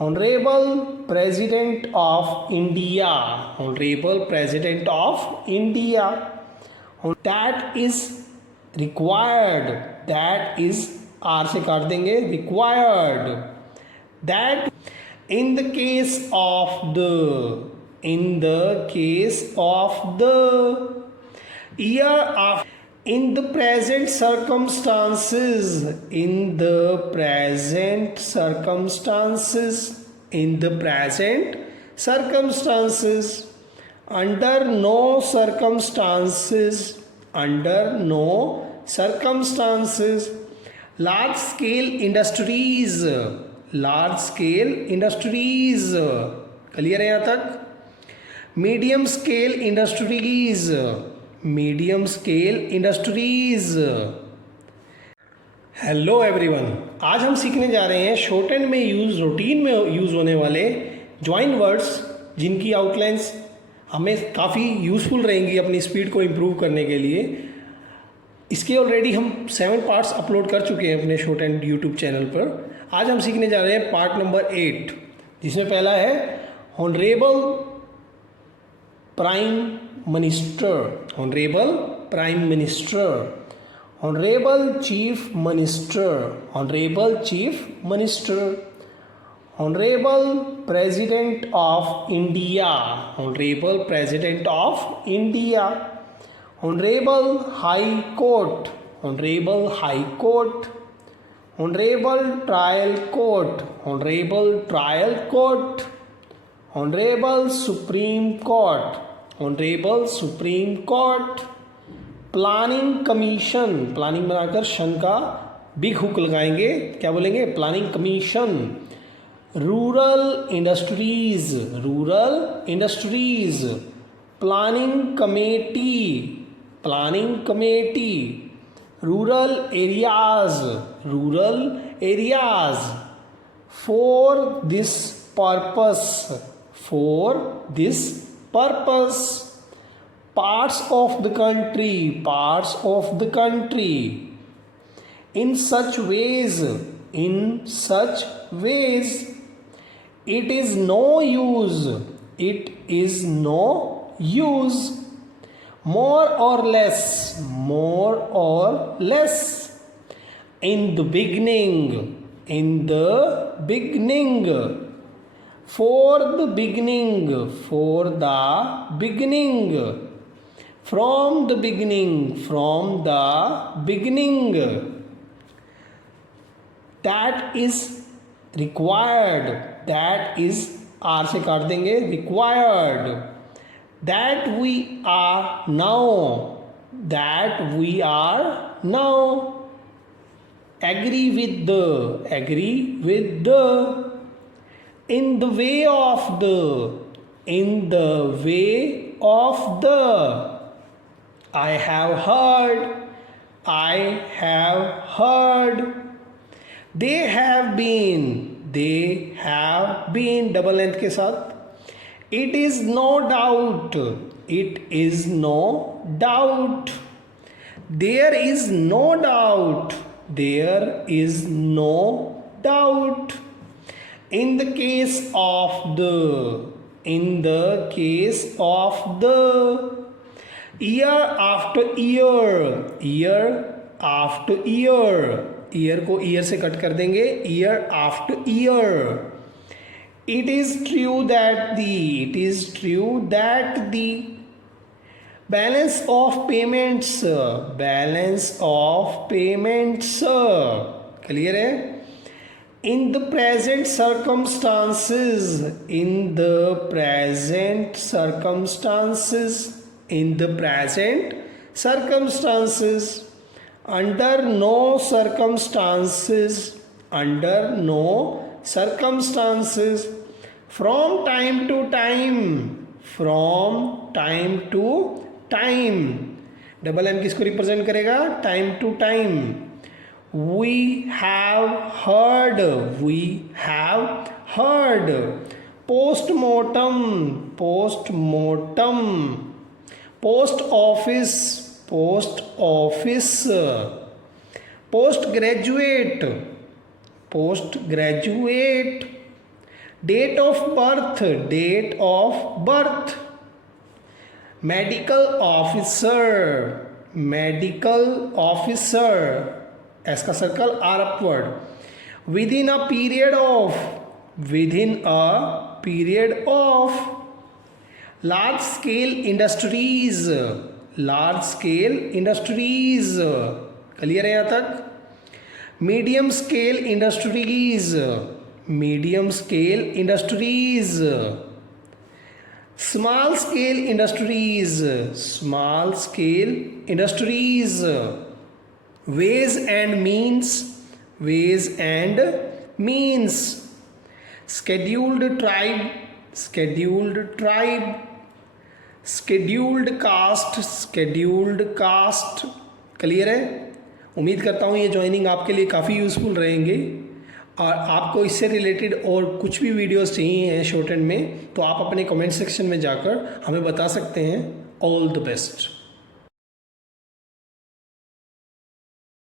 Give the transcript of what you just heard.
Honorable President of India, Honorable President of India, that is required, that is R से काट देंगे required, that in the case of the, in the case of the year of, in the present circumstances, in the present circumstances, in the present circumstances, under no circumstances, under no circumstances, large scale industries, large scale industries, clear है यहाँ तक? Medium scale industries, medium scale industries. Hello everyone, आज हम सीखने जा रहे हैं short hand में यूज, रूटीन में यूज होने वाले ज्वाइन वर्ड्स, जिनकी आउटलाइंस हमें काफ़ी यूज़फुल रहेंगी अपनी स्पीड को इम्प्रूव करने के लिए। इसके ऑलरेडी हम 7 पार्ट्स अपलोड कर चुके हैं अपने शॉर्ट हैंड यूट्यूब चैनल पर। आज हम सीखने जा रहे हैं पार्ट नंबर 8, जिसमें पहला है honourable prime minister, honourable prime minister, honourable chief minister, honourable chief minister, honourable president of India, honourable president of India, honourable high court, honourable high court, honourable trial court, honourable trial court, honourable supreme court, honourable supreme court, planning commission, planning बनाकर शन का big hook लगाएंगे, क्या बोलेंगे? Planning commission, rural industries, rural industries, planning committee, planning committee, rural areas, rural areas, for this purpose, for this purpose, parts of the country, parts of the country, in such ways, in such ways, it is no use, it is no use, more or less, more or less, in the beginning, in the beginning, for the beginning, for the beginning, from the beginning, from the beginning, that is required, that is R से काट देंगे required, that we are now, that we are now, agree with the, agree with the, in the way of the, in the way of the, I have heard, I have heard, they have been, they have been, double length के साथ, it is no doubt, it is no doubt, there is no doubt, there is no doubt, in the case of the, in the case of the, year after year, year after year, year को ईयर से कट कर देंगे, year after year, it is true that the, it is true that the, balance of payments, balance of payments, clear है? in the present circumstances, in the present circumstances, in the present circumstances, under no circumstances, under no circumstances, from time to time, from time to time, double M किसको represent करेगा? Time to time, we have heard, we have heard, postmortem, postmortem, post office, post office, post graduate, post graduate, date of birth, date of birth. Medical officer, medical officer, S का circle, or upward. Within a period of, within a period of. Large scale industries, large scale industries, clear है यहां तक। Medium scale industries, medium scale industries. Small scale industries, small scale industries. Ways and means, ways and means. Scheduled tribe, scheduled tribe. Scheduled caste, scheduled caste, clear है। उम्मीद करता हूँ ये ज्वाइनिंग आपके लिए काफ़ी यूज़फुल रहेंगे। और आपको इससे रिलेटेड और कुछ भी वीडियोस चाहिए हैं शॉर्ट हैंड में, तो आप अपने कमेंट सेक्शन में जाकर हमें बता सकते हैं। All the best.